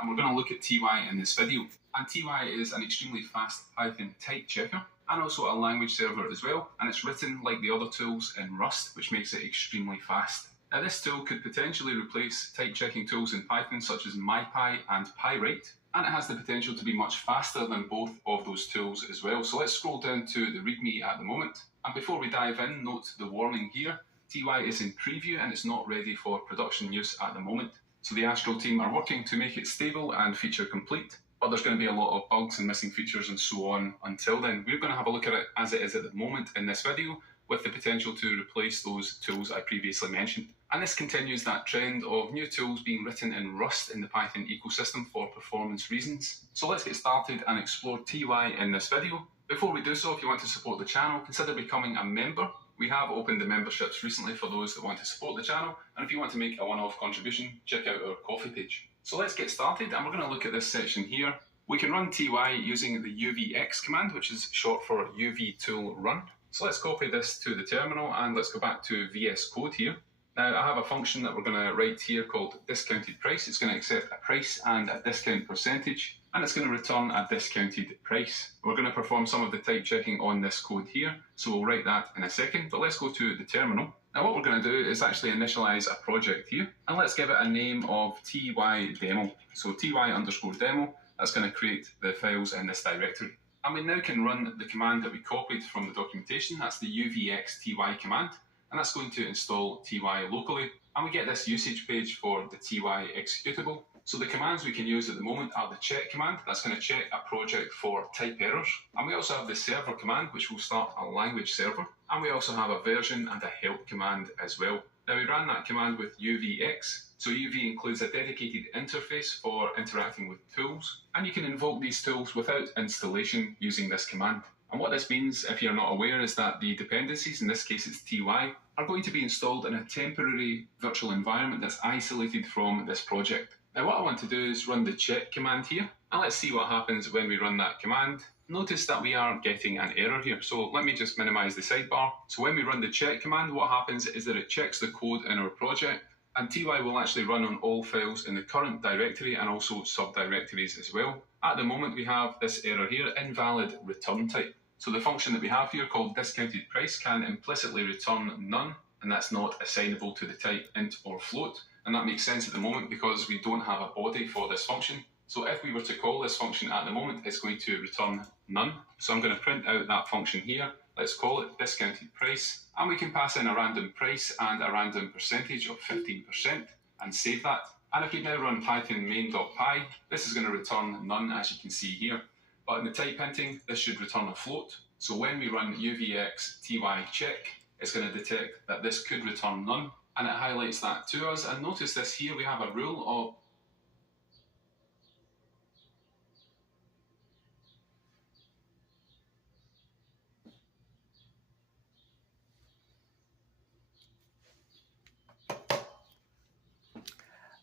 and we're going to look at TY in this video. And TY is an extremely fast Python type checker and also a language server as well, and it's written like the other tools in Rust, which makes it extremely fast. Now this tool could potentially replace type checking tools in Python such as MyPy and Pywrite, and it has the potential to be much faster than both of those tools as well. So let's scroll down to the README at the moment. And before we dive in, note the warning here. TY is in preview and it's not ready for production use at the moment. So the Astral team are working to make it stable and feature complete, but there's going to be a lot of bugs and missing features and so on until then. We're going to have a look at it as it is at the moment in this video, with the potential to replace those tools I previously mentioned. And this continues that trend of new tools being written in Rust in the Python ecosystem for performance reasons. So let's get started and explore TY in this video. Before we do so, if you want to support the channel, consider becoming a member. We have opened the memberships recently for those that want to support the channel, and if you want to make a one-off contribution, check out our Ko-fi page. So let's get started, and we're going to look at this section here. We can run TY using the UVX command, which is short for UV-tool-run. So let's copy this to the terminal, and let's go back to VS Code here. Now I have a function that we're going to write here called discounted price. It's going to accept a price and a discount percentage, and it's going to return a discounted price. We're going to perform some of the type checking on this code here, so we'll write that in a second, but let's go to the terminal. Now what we're going to do is actually initialize a project here, and let's give it a name of ty demo. So ty_demo, that's going to create the files in this directory. And we now can run the command that we copied from the documentation. That's the uvx_ty command, and that's going to install TY locally, and we get this usage page for the TY executable. So the commands we can use at the moment are the check command, that's going to check a project for type errors, and we also have the server command, which will start a language server, and we also have a version and a help command as well. Now we ran that command with UVX, so UV includes a dedicated interface for interacting with tools, and you can invoke these tools without installation using this command. And what this means, if you're not aware, is that the dependencies, in this case it's TY, are going to be installed in a temporary virtual environment that's isolated from this project. Now what I want to do is run the check command here, and let's see what happens when we run that command. Notice that we are getting an error here, so let me just minimize the sidebar. So when we run the check command, what happens is that it checks the code in our project, and TY will actually run on all files in the current directory and also subdirectories as well. At the moment we have this error here, invalid return type. So the function that we have here called discounted price can implicitly return none, and that's not assignable to the type int or float. And that makes sense at the moment because we don't have a body for this function. So if we were to call this function at the moment, it's going to return none. So I'm going to print out that function here. Let's call it discounted price, and we can pass in a random price and a random percentage of 15% and save that. And if we now run python main.py, this is going to return none, as you can see here. But in the type hinting, this should return a float. So when we run UVX_ty check, it's going to detect that this could return none, and it highlights that to us. And notice this here, we have a rule of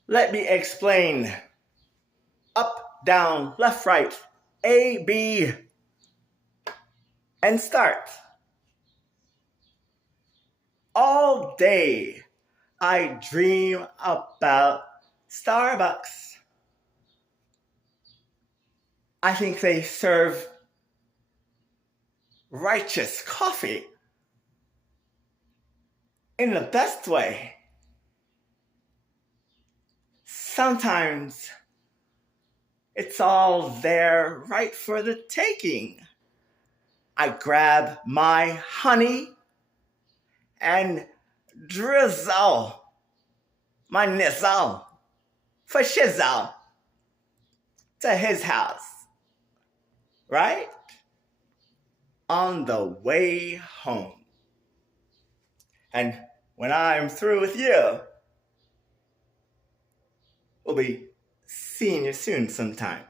Let me explain. Up, down, left, right, A, B, and start. All day, I dream about Starbucks. I think they serve righteous coffee in the best way. Sometimes it's all there right for the taking. I grab my honey and drizzle my nizzle for shizzle to his house, right? On the way home. And when I'm through with you, we'll be seeing you soon sometime.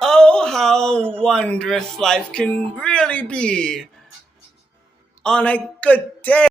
Oh, how wondrous life can really be on a good day.